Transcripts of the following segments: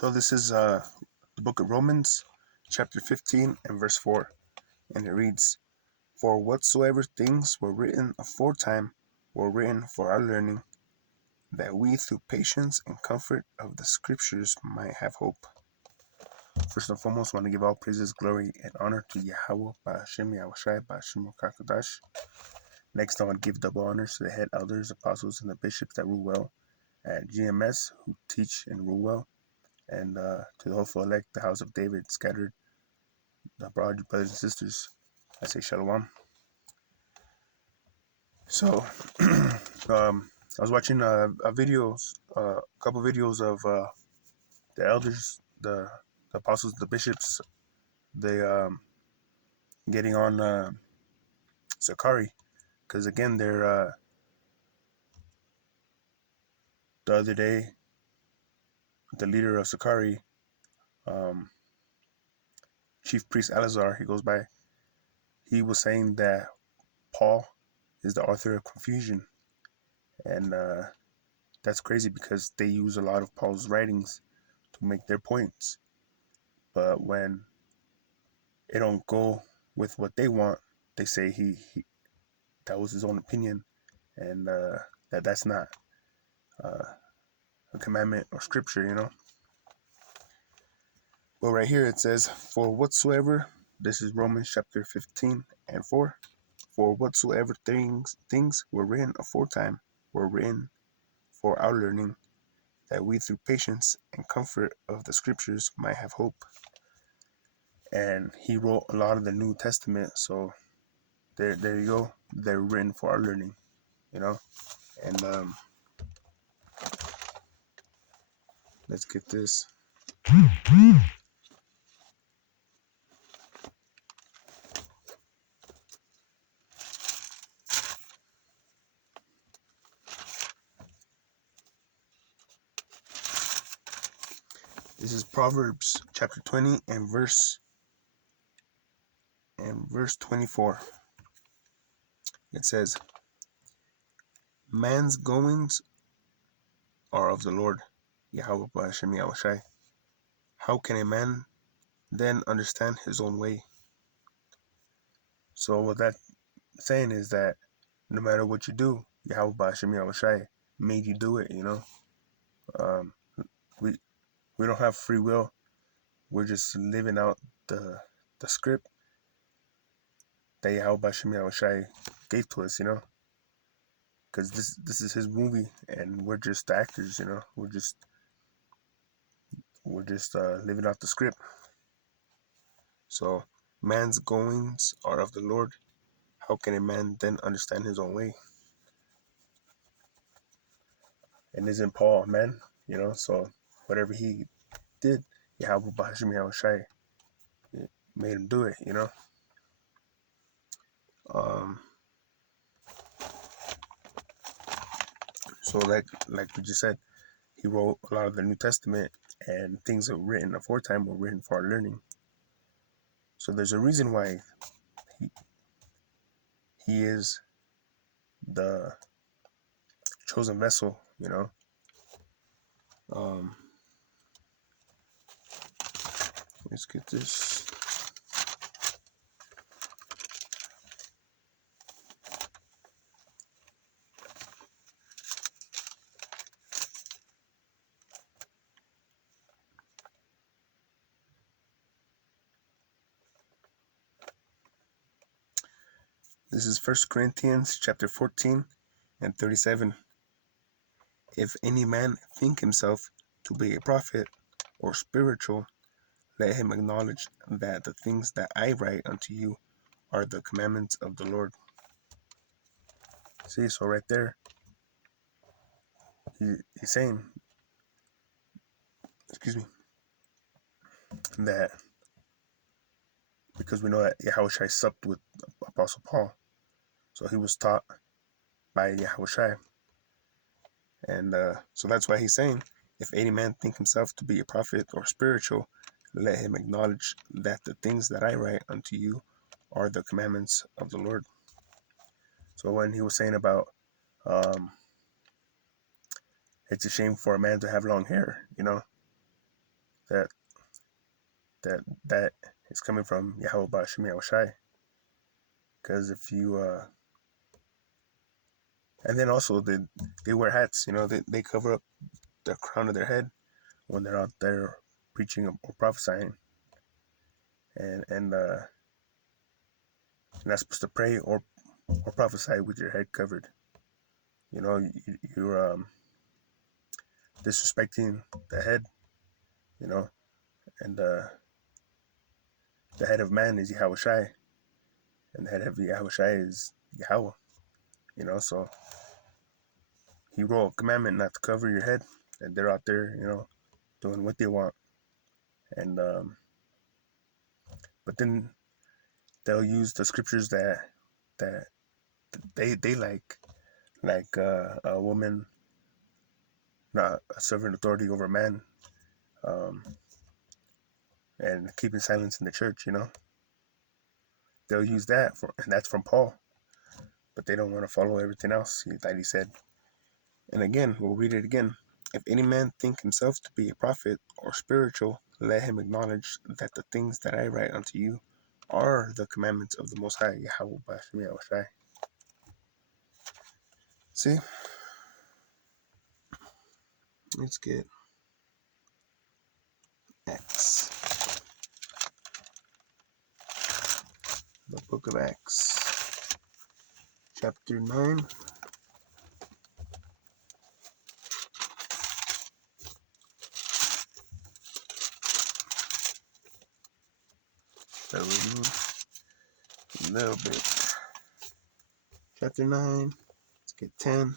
So this is the book of Romans, chapter 15 and verse 4. And it reads, For whatsoever things were written aforetime were written for our learning, that we through patience and comfort of the scriptures might have hope. First and foremost, I want to give all praises, glory, and honor to Yahweh, Ba'ashem Yahushai, Ba'ashem Kakadash. Next, I want to give double honors to the head elders, apostles, and the bishops that rule well at GMS, who teach and rule well, and to the hopeful elect, the house of David, scattered abroad, brothers and sisters. I say shalom. So, I was watching a couple videos of the elders, the apostles, the bishops, they getting on Sakari, because again, they're the other day, the leader of Sakari, um, Chief Priest Alazar, he goes by, he was saying that Paul is the author of confusion, and that's crazy because they use a lot of Paul's writings to make their points, but when it don't go with what they want, they say he that was his own opinion, and that's not uh, a commandment or scripture. But right here it says, for whatsoever, this is Romans chapter 15 and 4, for whatsoever things were written aforetime were written for our learning, that we through patience and comfort of the scriptures might have hope. And he wrote a lot of the New Testament, so there you go. They're written for our learning. And let's get this. This is Proverbs chapter 20 and verse 24. It says, man's goings are of the Lord, Yahweh Ba'ashem Yahushai. How can a man then understand his own way? So what that saying is that no matter what you do, Yahweh Ba'ashem Yahushai made you do it. Um, we we don't have free will. We're just living out the script that Yahweh Ba'ashem Yahushai gave to us. Because this is his movie, and we're just the actors. We're just living out the script. So man's goings are of the Lord. How can a man then understand his own way? And isn't Paul a man? So whatever he did, Yahweh Ba'ashem Yahushai made him do it. Um, so like we just said, he wrote a lot of the New Testament, and things that were written aforetime were written for our learning. So there's a reason why he is the chosen vessel. Um, let's get this. This is 1 Corinthians chapter 14 and 37. If any man think himself to be a prophet or spiritual, let him acknowledge that the things that I write unto you are the commandments of the Lord. See, so right there, he's saying, excuse me, that because we know that Yahushua supped with Apostle Paul, so he was taught by Yahushua, and so that's why he's saying, if any man think himself to be a prophet or spiritual, let him acknowledge that the things that I write unto you are the commandments of the Lord. So when he was saying about it's a shame for a man to have long hair, that that is coming from Yahweh Bashim Yahushai. Because if you and then also they wear hats, they cover up the crown of their head when they're out there preaching or prophesying, and you're not supposed to pray or prophesy with your head covered. You're disrespecting the head, and the head of man is Yahushai, and the head of Yahushai is Yahweh. So he wrote a commandment not to cover your head, and they're out there, doing what they want, and but then they'll use the scriptures that they like a woman not a servant authority over man, and keeping silence in the church. They'll use that and that's from Paul, but they don't want to follow everything else that he said. And again, we'll read it again. If any man think himself to be a prophet or spiritual, let him acknowledge that the things that I write unto you are the commandments of the Most High, Yahweh Bashmi Yahushai. See? Let's get Acts. The book of Acts. Chapter 9. Bear with me a little bit. Chapter 9. Let's get 10.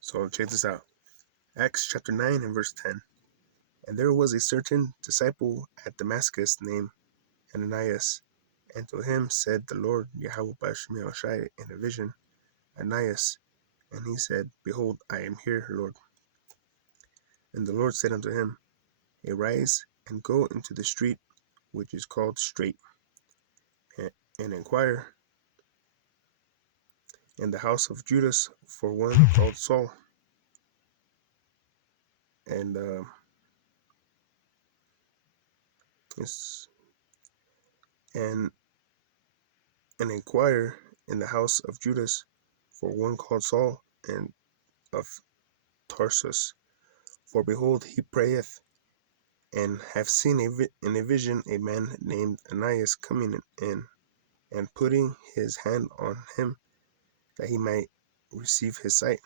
So check this out. Acts chapter 9 and verse 10. And there was a certain disciple at Damascus named Ananias, and to him said the Lord Yahweh Bashmi Yahushai in a vision, Ananias. And he said, Behold, I am here, Lord. And the Lord said unto him, Arise and go into the street which is called Straight, and inquire in the house of Judas for one called Saul. And and inquire in the house of Judas for one called Saul, and of Tarsus. For behold, he prayeth, and have seen in a vision a man named Ananias coming in, and putting his hand on him, that he might receive his sight.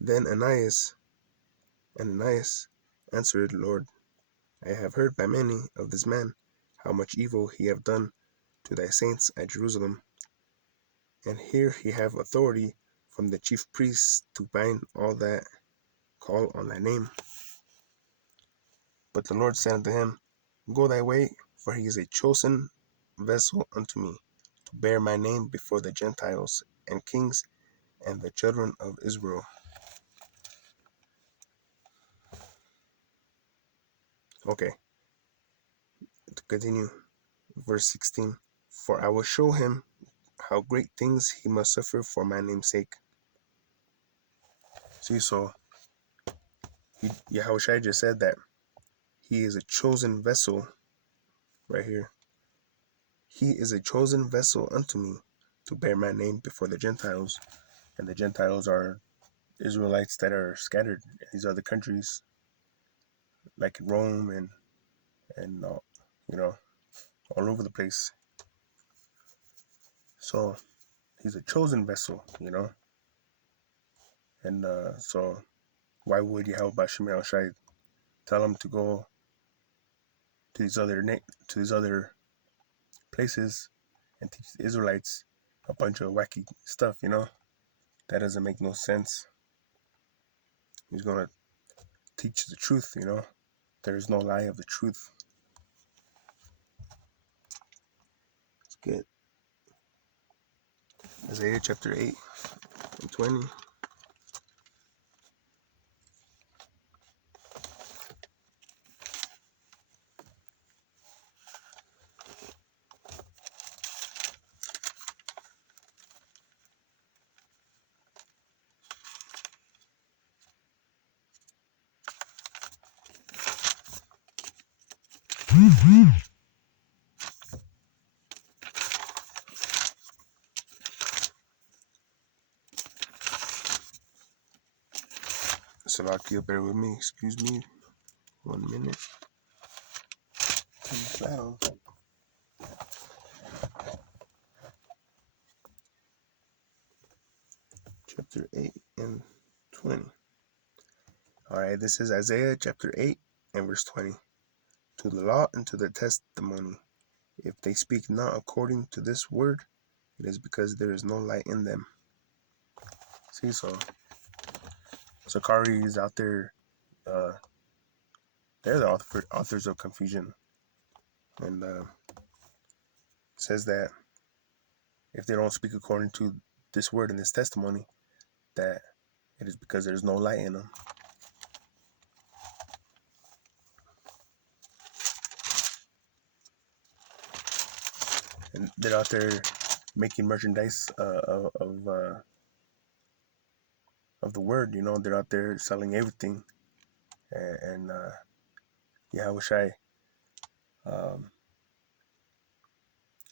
Then Ananias answered, Lord, I have heard by many of this man how much evil he hath done to thy saints at Jerusalem. And here he have authority from the chief priests to bind all that call on thy name. But the Lord said unto him, Go thy way, for he is a chosen vessel unto me, to bear my name before the Gentiles and kings and the children of Israel. Okay, to continue, verse 16. For I will show him how great things he must suffer for my name's sake. See, so Yahushua just said that he is a chosen vessel right here. He is a chosen vessel unto me to bear my name before the Gentiles. And the Gentiles are Israelites that are scattered in these other countries, like in Rome and all over the place. So he's a chosen vessel, and so why would Yahweh Shemel Shai tell him to go to these other places and teach the Israelites a bunch of wacky stuff? That doesn't make no sense. He's gonna teach the truth. There is no lie of the truth. Let's get Isaiah chapter 8 and 20. Salakia, bear with me. Excuse me. 1 minute. Turn this down. Chapter 8 and 20. Alright, this is Isaiah chapter 8 and verse 20. To the law and to the testimony. If they speak not according to this word, it is because there is no light in them. See, so Sakari is out there. They're the authors of confusion. And says that if they don't speak according to this word and this testimony, that it is because there's no light in them. And they're out there making merchandise of the word. You know, they're out there selling everything. And Yahushai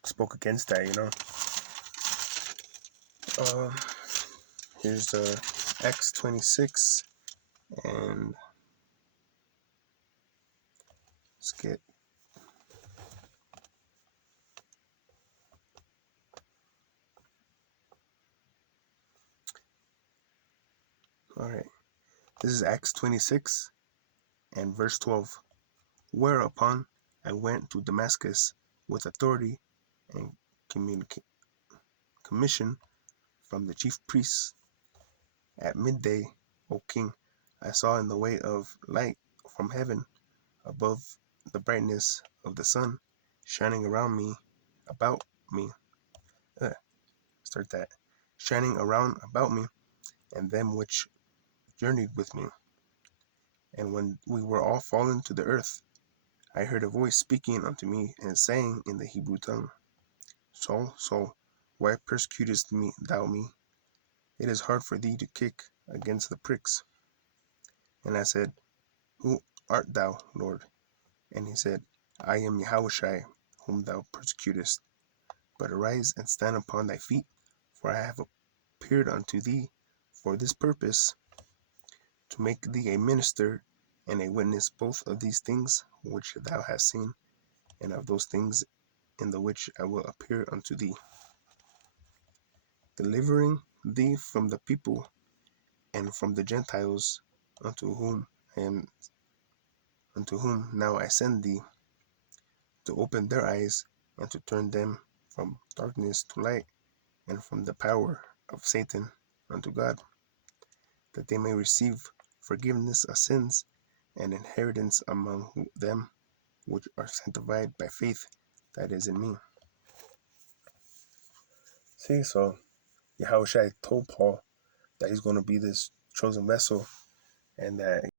spoke against that, you know. Here's Acts 26, and let's get all right. This is Acts 26 and verse 12. Whereupon I went to Damascus with authority and commission from the chief priests. At midday, O king, I saw in the way of light from heaven, above the brightness of the sun, shining around me, about me. Start that. Shining around about me, and them which journeyed with me. And when we were all fallen to the earth, I heard a voice speaking unto me, and saying in the Hebrew tongue, Saul, Saul, why persecutest thou me? It is hard for thee to kick against the pricks. And I said, Who art thou, Lord? And he said, I am Yahushai, whom thou persecutest. But arise and stand upon thy feet, for I have appeared unto thee for this purpose, to make thee a minister and a witness both of these things which thou hast seen, and of those things in the which I will appear unto thee, delivering thee from the people and from the Gentiles, unto whom now I send thee, to open their eyes, and to turn them from darkness to light, and from the power of Satan unto God, that they may receive forgiveness of sins and inheritance among them which are sanctified by faith that is in me. See, so Yahushua told Paul that he's going to be this chosen vessel, and that